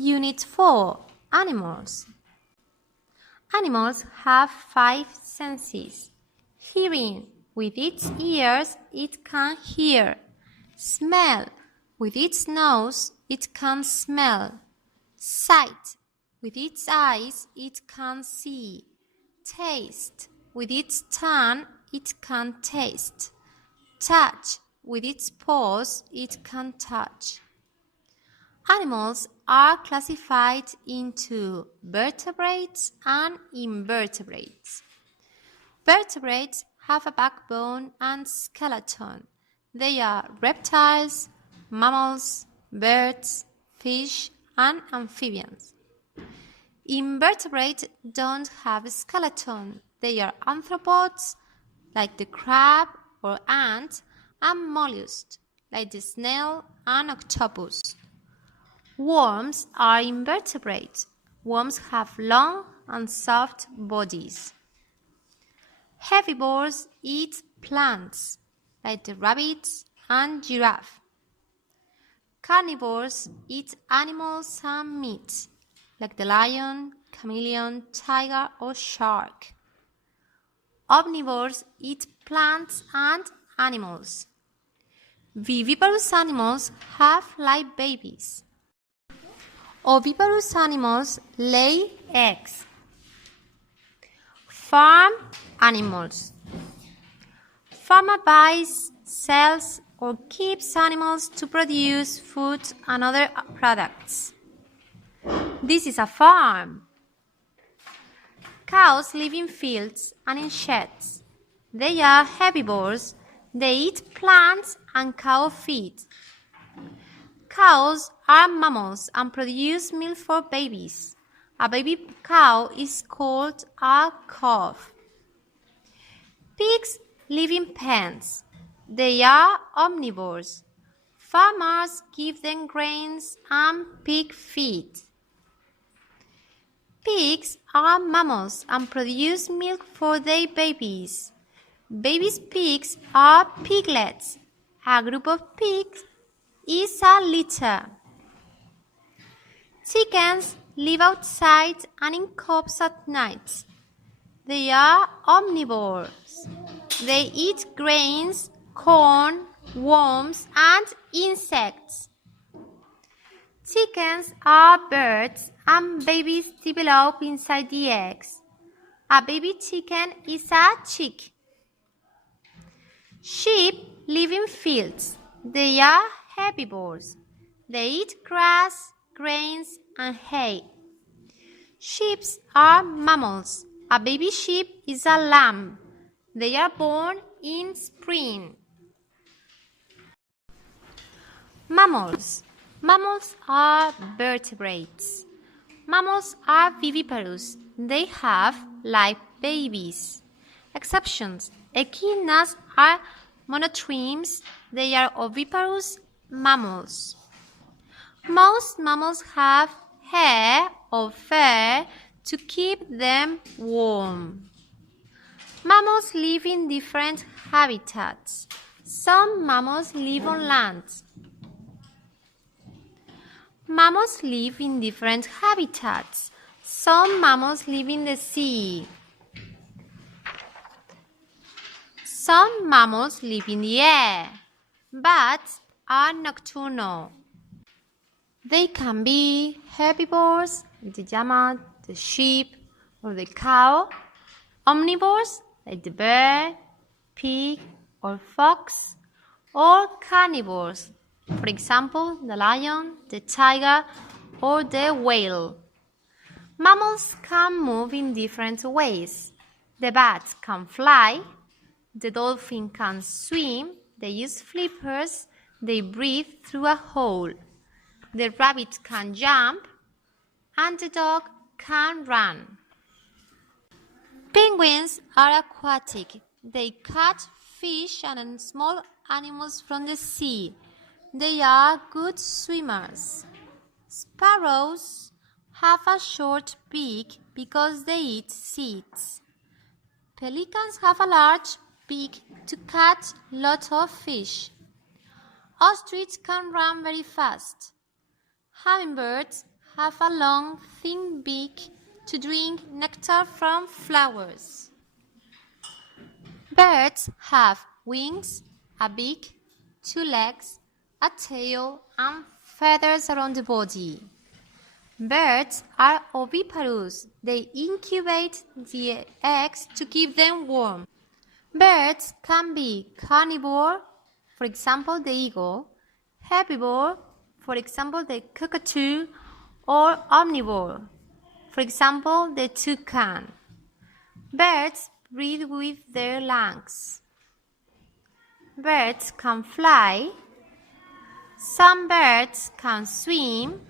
Unit 4. Animals. Animals have 5 senses. Hearing. With its ears, it can hear. Smell. With its nose, it can smell. Sight. With its eyes, it can see. Taste. With its tongue, it can taste. Touch. With its paws, it can touch. Animals are classified into vertebrates and invertebrates. Vertebrates have a backbone and skeleton. They are reptiles, mammals, birds, fish, and amphibians. Invertebrates don't have a skeleton. They are arthropods, like the crab or ant, and mollusks, like the snail and octopus. Worms are invertebrates. Worms have long and soft bodies. Herbivores eat plants, like the rabbits and giraffe. Carnivores eat animals and meat, like the lion, chameleon, tiger, or shark. Omnivores eat plants and animals. Viviparous animals have live babies. Oviparous animals lay eggs. Farm animals. Farmer buys, sells, or keeps animals to produce food and other products. This is a farm. Cows live in fields and in sheds. They are herbivores. They eat plants and cow feed. Cows are mammals and produce milk for babies. A baby cow is called a calf. Pigs live in pens. They are omnivores. Farmers give them grains and pig feed. Pigs are mammals and produce milk for their babies. Baby pigs are piglets. A group of pigs is a litter. Chickens live outside and in coops at night. They are omnivores. They eat grains, corn, worms, and insects. Chickens are birds and babies develop inside the eggs. A baby chicken is a chick. Sheep live in fields. They are herbivores. They eat grass, grains, and hay. Sheep are mammals. A baby sheep is a lamb. They are born in spring. Mammals. Mammals are vertebrates. Mammals are viviparous. They have live babies. Exceptions. Echidnas are monotremes. They are oviparous mammals. Most mammals have hair or fur to keep them warm. Mammals live in different habitats. Some mammals live on land. Mammals live in different habitats. Some mammals live in the sea. Some mammals live in the air. Bats are nocturnal. They can be herbivores, like the llama, the sheep, or the cow. Omnivores, like the bear, pig, or fox. Or carnivores, for example, the lion, the tiger, or the whale. Mammals can move in different ways. The bat can fly. The dolphin can swim. They use flippers. They breathe through a hole. The rabbit can jump, and the dog can run. Penguins are aquatic. They catch fish and small animals from the sea. They are good swimmers. Sparrows have a short beak because they eat seeds. Pelicans have a large beak to catch lots of fish. Ostriches can run very fast. Hummingbirds have a long, thin beak to drink nectar from flowers. Birds have wings, a beak, 2 legs, a tail, and feathers around the body. Birds are oviparous. They incubate the eggs to keep them warm. Birds can be carnivore, for example the eagle, herbivore, for example the cockatoo, or omnivore, for example the toucan. Birds breathe with their lungs. Birds can fly. Some birds can swim.